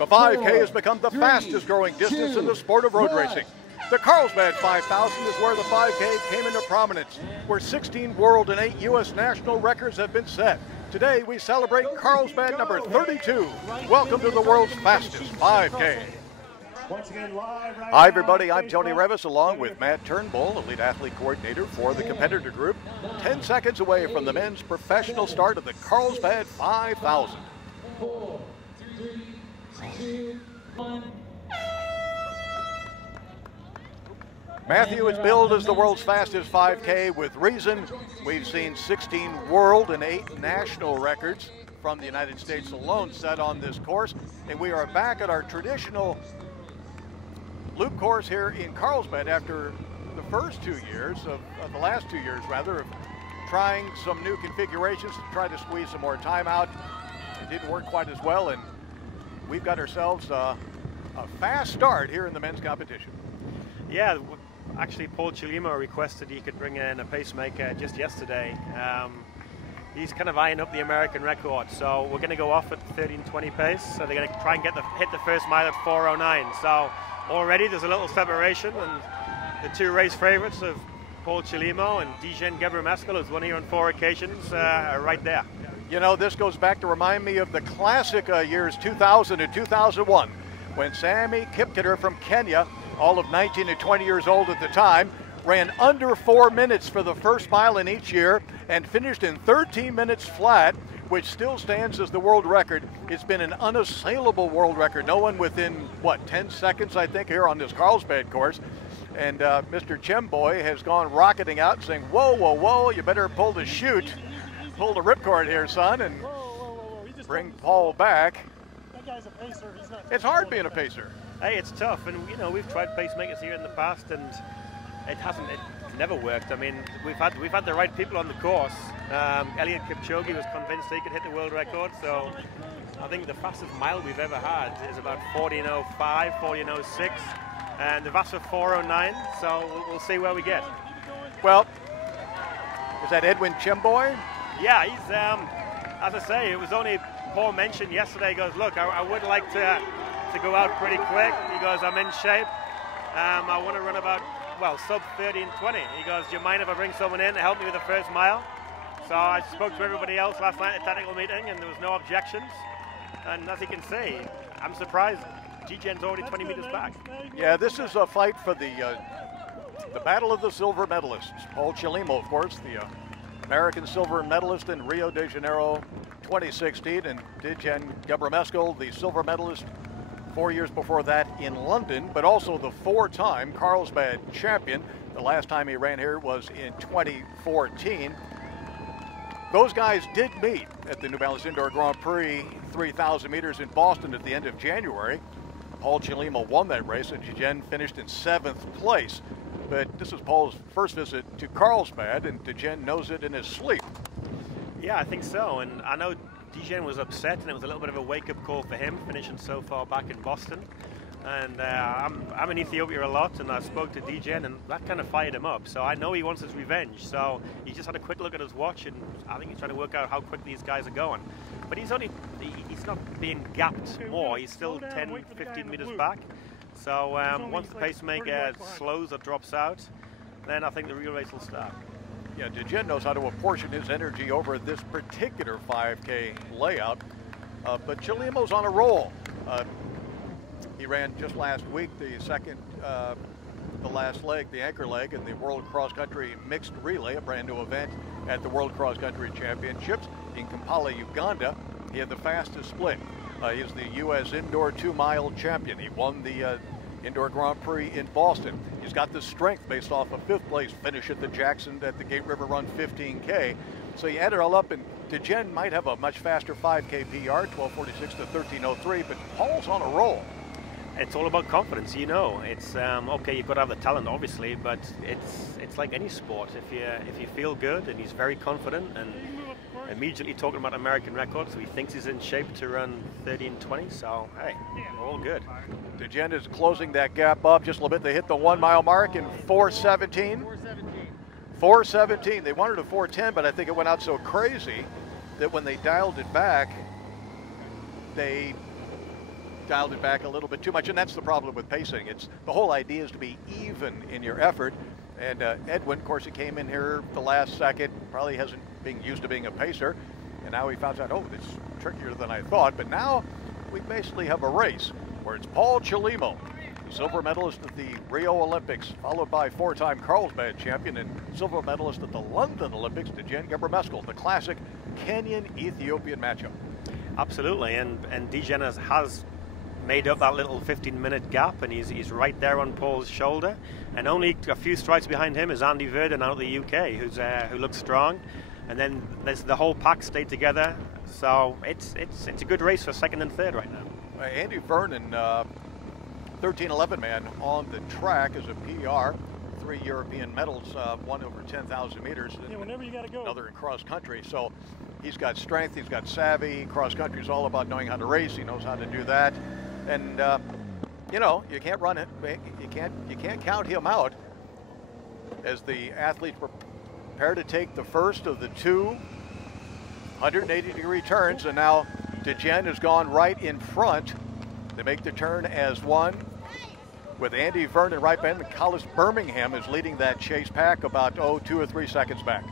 The 5K has become the fastest growing distance in the sport of road racing. The Carlsbad 5000 is where the 5K came into prominence, where 16 world and 8 U.S. national records have been set. Today we celebrate Carlsbad number 32. Welcome to the world's fastest 5K. Hi everybody, I'm Tony Revis along with Matt Turnbull, the lead athlete coordinator for the Competitor Group. 10 seconds away from the men's professional start of the Carlsbad 5000. 4, 3, 2, 1. Matthew is billed as the world's fastest 5K with reason. We've seen 16 world and 8 national records from the United States alone set on this course. And we are back at our traditional loop course here in Carlsbad after the first 2 years, of the last 2 years rather, of trying some new configurations to try to squeeze some more time out. It didn't work quite as well, and we've got ourselves a fast start here in the men's competition. Yeah, actually Paul Chilimo requested he could bring in a pacemaker just yesterday. He's kind of eyeing up the American record, so we're going to go off at 13:20 pace. So they're going to try and hit the first mile at 4:09. So already there's a little separation, and the two race favorites of Paul Chilimo and Dijen Gebremeskel, who's won here on 4 occasions, are right there. You know, this goes back to remind me of the classic years 2000 and 2001, when Sammy Kipketer from Kenya, all of 19 and 20 years old at the time, ran under 4 minutes for the first mile in each year and finished in 13 minutes flat, which still stands as the world record. It's been an unassailable world record. No one within, what, 10 seconds, I think, here on this Carlsbad course. And Mr. Chemboy has gone rocketing out saying, whoa, whoa, whoa, you better pull the chute, pull the ripcord here, son, and bring Paul back. That guy's a pacer. He's not. It's hard being a pacer. Hey, it's tough, and you know, we've tried pacemakers here in the past, and it's never worked. I mean, we've had the right people on the course. Eliud Kipchoge was convinced he could hit the world record, so I think the fastest mile we've ever had is about 14:05, 14:06, and the asked for 4:09, so we'll see where we get. Well, is that Edwin Chemboy? Yeah, he's, as I say, it was only Paul mentioned yesterday. He goes, look, I would like to go out pretty quick. He goes, I'm in shape. I want to run about, well, sub 13:20. He goes, do you mind if I bring someone in to help me with the first mile? So I spoke to everybody else last night at the technical meeting, and there was no objections. And as you can see, I'm surprised Dijen's already 20 meters back. Yeah, this is a fight for the battle of the silver medalists. Paul Chilimo, of course, the American silver medalist in Rio de Janeiro 2016, and Dijen Gebremeskel, the silver medalist 4 years before that in London, but also the 4-time Carlsbad champion. The last time he ran here was in 2014. Those guys did meet at the New Balance Indoor Grand Prix 3,000 meters in Boston at the end of January. Paul Chilimo won that race, and Dijen finished in 7th place. But this is Paul's first visit to Carlsbad, and Dijen knows it in his sleep. Yeah, I think so, and I know Dijen was upset, and it was a little bit of a wake-up call for him, finishing so far back in Boston. And I'm in Ethiopia a lot, and I spoke to Dijen, and that kind of fired him up. So I know he wants his revenge. So he just had a quick look at his watch, and I think he's trying to work out how quick these guys are going. But he's not being gapped more. He's still 10, 15 meters back. So once the pacemaker slows or drops out, then I think the real race will start. Yeah, Dijen knows how to apportion his energy over this particular 5K layout, but Chilimo's on a roll. He ran just last week the last leg, the anchor leg, in the World Cross Country Mixed Relay, a brand new event at the World Cross Country Championships in Kampala, Uganda. He had the fastest split. He's the U.S. Indoor 2-mile champion. He won the Indoor Grand Prix in Boston. He's got the strength based off a 5th place finish at the Jackson at the Gate River Run 15K. So you add it all up, and Dijen might have a much faster 5K PR, 12:46 to 13:03, but Paul's on a roll. It's all about confidence, you know. It's okay, you've got to have the talent, obviously, but it's like any sport. If you feel good, and he's very confident, and immediately talking about American records, so he thinks he's in shape to run 13:20. So hey, we're all good. Dijen is closing that gap up just a little bit. They hit the 1 mile mark in 4:17. 4:17. They wanted a 4:10, but I think it went out so crazy that when they dialed it back, they dialed it back a little bit too much, and that's the problem with pacing. The whole idea is to be even in your effort. And Edwin, of course, he came in here the last second, probably hasn't been used to being a pacer, and now he found out, oh, it's trickier than I thought. But now we basically have a race where it's Paul Chelimo, silver medalist at the Rio Olympics, followed by four-time Carlsbad champion and silver medalist at the London Olympics, Dijen Gebremeskel, the classic Kenyan-Ethiopian matchup. Absolutely, and Dijen has made up that little 15-minute gap, and he's right there on Paul's shoulder. And only a few strides behind him is Andy Verdon out of the UK, who looks strong. And then there's the whole pack stayed together, so it's a good race for second and third right now. Andy Vernon, 13-11 man on the track as a PR, 3 European medals, one over 10,000 meters. Yeah, whenever you got to go. Another in cross country. So he's got strength, he's got savvy. Cross country is all about knowing how to race. He knows how to do that. And you know, you can't run it. You can't count him out as the athletes prepare to take the first of the two 180-degree turns. And now Dijen has gone right in front. They make the turn as one, with Andy Vernon right behind. Collis Birmingham is leading that chase pack about 2 or 3 seconds back.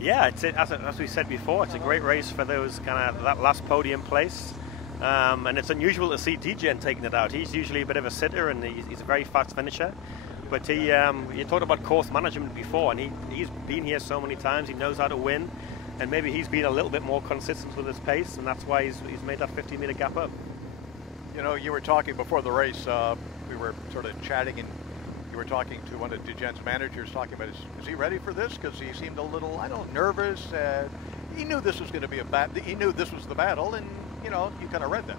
Yeah, as we said before, it's a great race for those that last podium place. And it's unusual to see Dijen taking it out. He's usually a bit of a sitter, and he's a very fast finisher. But you talked about course management before, and he's been here so many times. He knows how to win, and maybe he's been a little bit more consistent with his pace, and that's why he's made that 15-meter gap up. You know, you were talking before the race. We were sort of chatting, and you were talking to one of Dijen's managers, talking about is he ready for this? Because he seemed a little, nervous. He knew this was going to be he knew this was the battle, and you know, you kind of read that.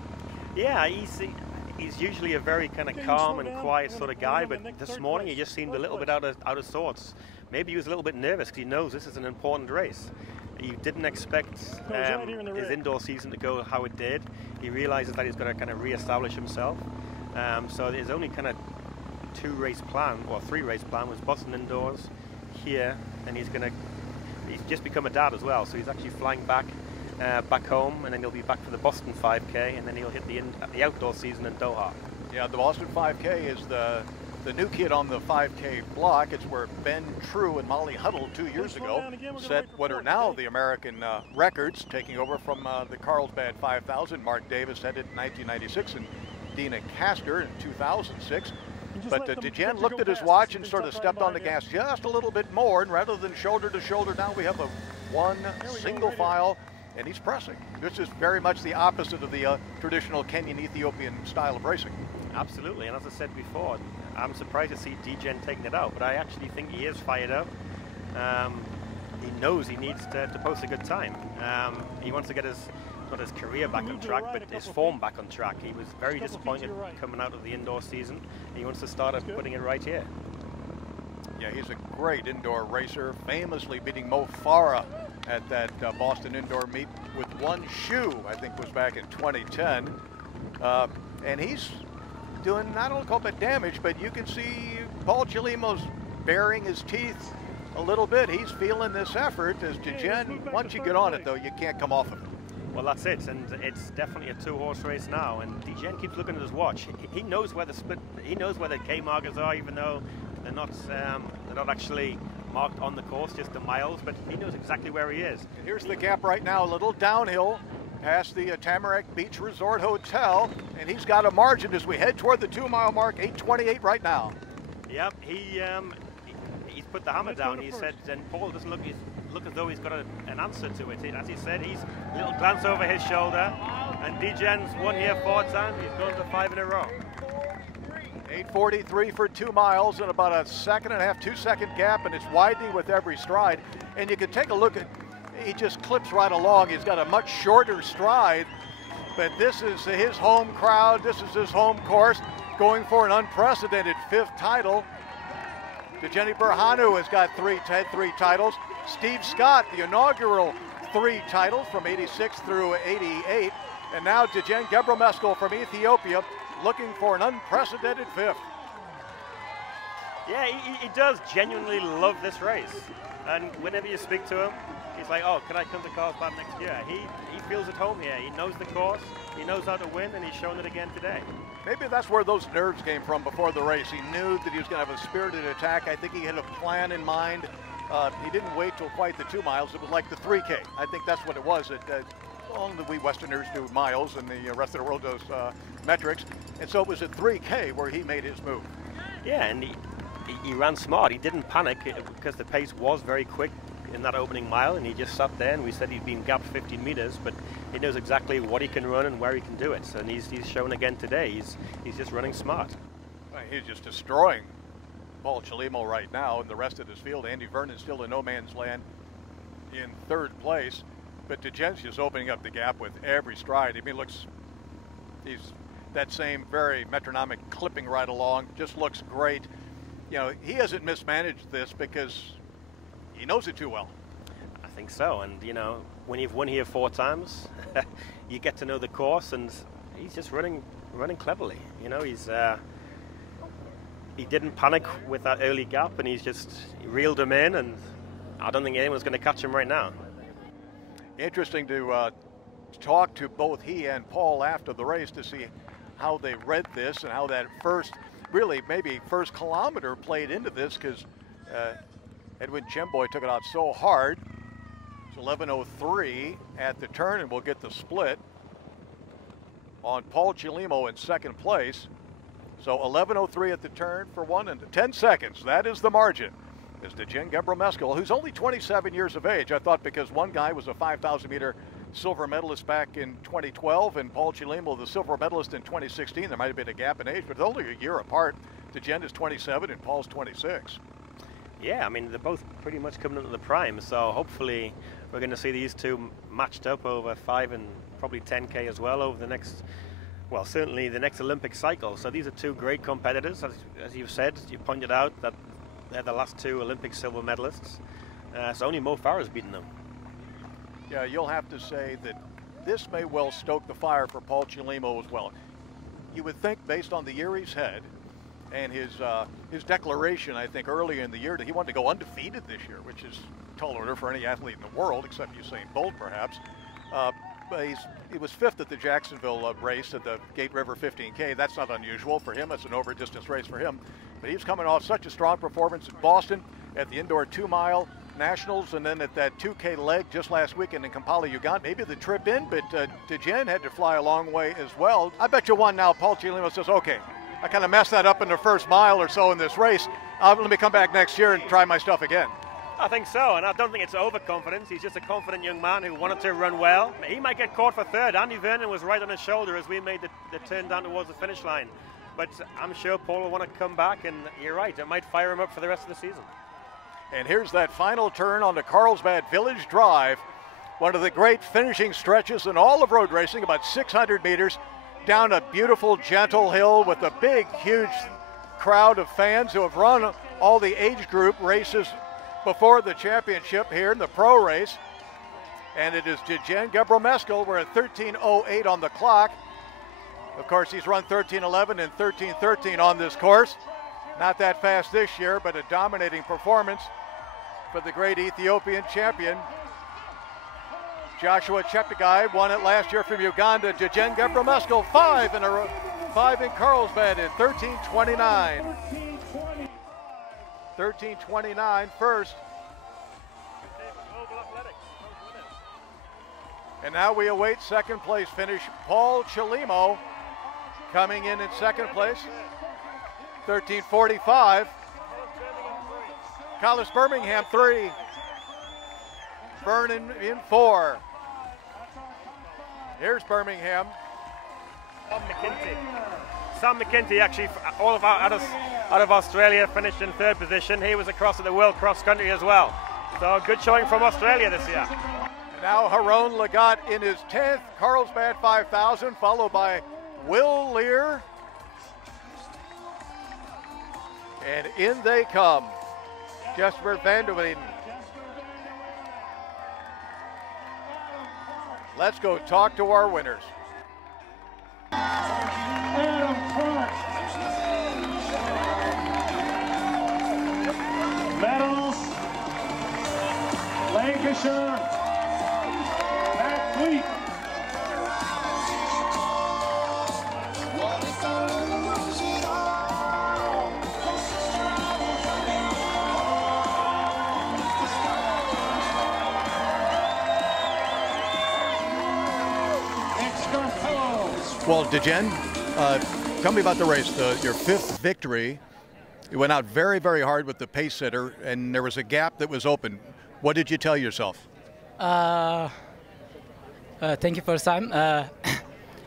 Yeah, he's usually a very kind of calm and quiet sort of guy, but this morning he just seemed a little bit out of sorts. Maybe he was a little bit nervous because he knows this is an important race. He didn't expect his indoor season to go how it did. He realizes that he's got to kind of re-establish himself. So there's only kind of 3-race plan was Boston indoors, here, and he's just become a dad as well. So he's actually flying back home, and then he'll be back for the Boston 5K, and then he'll hit the outdoor season in Doha. Yeah, the Boston 5K is the new kid on the 5K block. It's where Ben True and Molly Huddle 2 years ago set what are now the American records, taking over from the Carlsbad 5,000. Mark Davis had it in 1996 and Dina Castor in 2006. But Dijen looked at his watch and sort of stepped on the gas just a little bit more, and rather than shoulder to shoulder, now we have one single file, and he's pressing. This is very much the opposite of the traditional Kenyan-Ethiopian style of racing. Absolutely, and as I said before, I'm surprised to see Dijen taking it out, but I actually think he is fired up. He knows he needs to post a good time. He wants to get his career back on track, but his form back on track. He was very disappointed coming out of the indoor season. He wants to start putting it right here. Yeah, he's a great indoor racer, famously beating Mo Farah at that Boston indoor meet with one shoe, I think was back in 2010. And he's doing not only combat damage, but you can see Paul Chelimo's baring his teeth a little bit. He's feeling this effort as Dijen, once you get on it though, you can't come off of it. Well, that's it, and it's definitely a 2-horse race now, and Dijen keeps looking at his watch. He knows where the split, he knows where the K markers are, even though they're not actually marked on the course, just the miles, but he knows exactly where he is. And here's the gap right now, a little downhill past the Tamarack Beach Resort Hotel, and he's got a margin as we head toward the 2-mile mark, 8:28 right now. Yep, he's put the hammer down. He said, and Paul doesn't look as though he's got an answer to it. As he said, he's a little glance over his shoulder, and Dijen's won here 4 times. He's gone to 5 in a row. 8:43 for 2 miles and about a 1.5, 2-second gap, and it's widening with every stride. And you can take a look at, he just clips right along. He's got a much shorter stride, but this is his home crowd. This is his home course, going for an unprecedented 5th title. Dejeni Berhanu has got 3 titles. Steve Scott, the inaugural 3 titles from 86 through 88. And now Dijen Gebremeskel from Ethiopia looking for an unprecedented 5th. Yeah, he does genuinely love this race. And whenever you speak to him, He's like, oh, can I come to Carlsbad next year? He feels at home here. He knows the course, he knows how to win, and he's shown it again today. Maybe that's where those nerves came from before the race. He knew that he was going to have a spirited attack. I think he had a plan in mind. He didn't wait till quite the 2 miles. It was like the 3K. I think that's what it was. Only we Westerners do miles, and the rest of the world does metrics. And so it was at 3K where he made his move. Yeah, and he ran smart. He didn't panic because the pace was very quick in that opening mile, and he just sat there, and we said he'd been gapped 15 meters, but he knows exactly what he can run and where he can do it. So, and he's shown again today. He's just running smart. He's just destroying Paul Chelimo right now, and the rest of his field. Andy Vernon's still in no man's land in 3rd place, but DeGen's just opening up the gap with every stride. I mean, he's that same very metronomic clipping right along, just looks great. You know, he hasn't mismanaged this because he knows it too well. I think so, and you know, when you've won here 4 times, you get to know the course, and he's just running cleverly. You know, he didn't panic with that early gap, and he reeled him in, and I don't think anyone's going to catch him right now. Interesting to talk to both he and Paul after the race to see how they read this and how that maybe first kilometer played into this, because Edwin Chemboy took it out so hard. It's 11:03 at the turn, and we'll get the split on Paul Chelimo in 2nd place. So 11:03 at the turn for 1 and 10 seconds. That is the margin. Is DeGen Gebremeskel, who's only 27 years of age. I thought because one guy was a 5,000 meter silver medalist back in 2012 and Paul Chelimo the silver medalist in 2016, there might have been a gap in age, but it's only a year apart. DeGen is 27 and Paul's 26. Yeah, I mean, they're both pretty much coming into the prime, so hopefully we're going to see these two matched up over 5 and probably 10K as well over the next, well, certainly the next Olympic cycle. So these are 2 great competitors, as you've said, you pointed out that they're the last 2 Olympic silver medalists. So only Mo Farah's beaten them. Yeah, you'll have to say that this may well stoke the fire for Paul Chelimo as well. You would think, based on the year he's had and his declaration, I think, early in the year, that he wanted to go undefeated this year, which is a tall order for any athlete in the world, except Usain Bolt, perhaps. But he was 5th at the Jacksonville race at the Gate River 15K. That's not unusual for him. It's an over-distance race for him. But he's coming off such a strong performance in Boston at the indoor 2-mile nationals, and then at that 2K leg just last weekend in Kampala, Uganda. Maybe the trip in, but DeGen had to fly a long way as well. I bet you one now, Paul Chelimo says, okay, I kind of messed that up in the first mile or so in this race. Let me come back next year and try my stuff again. I think so, and I don't think it's overconfidence. He's just a confident young man who wanted to run well. He might get caught for 3rd. Andy Vernon was right on his shoulder as we made the turn down towards the finish line. But I'm sure Paul will want to come back, and you're right, it might fire him up for the rest of the season. And here's that final turn on the Carlsbad Village Drive, one of the great finishing stretches in all of road racing, about 600 meters down a beautiful, gentle hill with a big, huge crowd of fans who have run all the age group races before the championship here in the pro race. And it is DeGen Gebremeskel. We're at 13:08 on the clock. Of course, he's run 13:11 and 13:13 on this course. Not that fast this year, but a dominating performance for the great Ethiopian champion. Joshua Cheptegei won it last year from Uganda. DeGen Gebremeskel, 5 in a row, 5 in Carlsbad at 13:29. 13:29 first. And now we await 2nd place finish. Paul Chelimo coming in 2nd place. 13:45. Collis Birmingham 3. Vernon in 4. Here's Birmingham. Sam McKinty actually, all of out of Australia, finished in 3rd position. He was across at the World Cross Country as well. So good showing from Australia this year. Now Haron Lagat in his 10th Carlsbad 5000, followed by Will Lear. And in they come. Jesper Van der Weyden. Let's go talk to our winners. Adam Clark. Medals, Lancashire. finisher, Matt Fleet. Well, DeGen, tell me about the race. Your fifth victory. You went out very, very hard with the pace setter, and there was a gap that was open. What did you tell yourself? Thank you for time.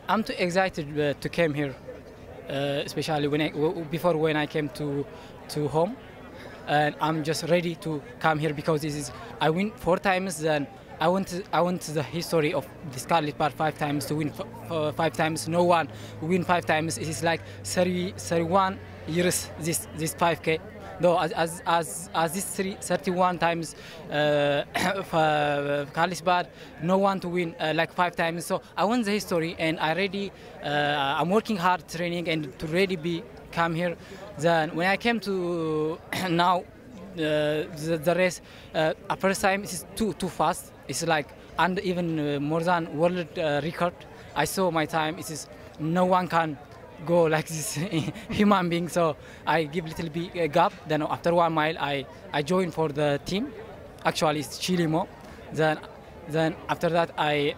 I'm too excited to come here, especially when I came to home, and I'm just ready to come here because I win 4 times and I want the history of this Carlsbad 5 times to win 5 times. No one win 5 times. It is like 31 years this 5K. Though as this 31 times Carlsbad, no one to win like 5 times. So I want the history, and I'm working hard training and to really come here. Then when I came to now the race, first time it is too fast. It's like and even more than world record. I saw my time. It is no one can go like this human being. So I give little bit gap. Then after 1 mile, I joined for the team. Actually, it's Chilimo. Then after that, I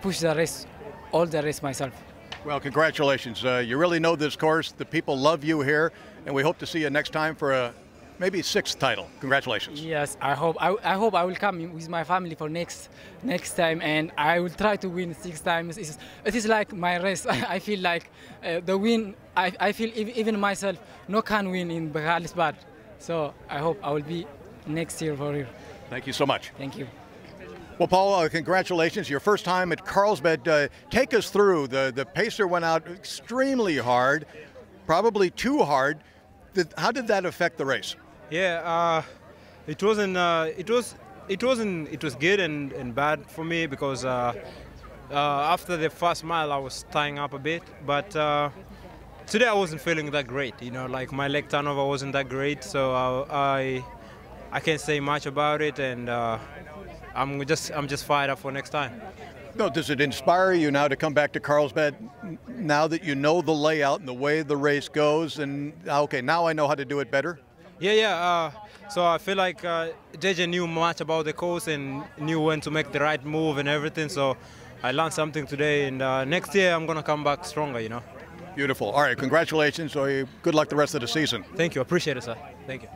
pushed the race, all the race myself. Well, congratulations. You really know this course. The people love you here, and we hope to see you next time for a maybe 6th title. Congratulations. Yes, I hope I will come with my family for next time, and I will try to win 6 times. It is like my race. I feel like the win. I feel even myself no can win in Carlsbad. So I hope I will be next year for you. Thank you so much. Thank you. Well, Paul, congratulations. Your first time at Carlsbad. Take us through. The pacer went out extremely hard, probably too hard. How did that affect the race? Yeah, it was good and bad for me because after the first mile I was tying up a bit, but today I wasn't feeling that great. You know, like my leg turnover wasn't that great, so I can't say much about it, and I'm just fired up for next time. No, does it inspire you now to come back to Carlsbad now that you know the layout and the way the race goes, and okay, now I know how to do it better? Yeah. So I feel like JJ knew much about the course and knew when to make the right move and everything. So I learned something today, and next year I'm gonna come back stronger. You know. Beautiful. All right, congratulations. So good luck the rest of the season. Thank you. Appreciate it, sir. Thank you.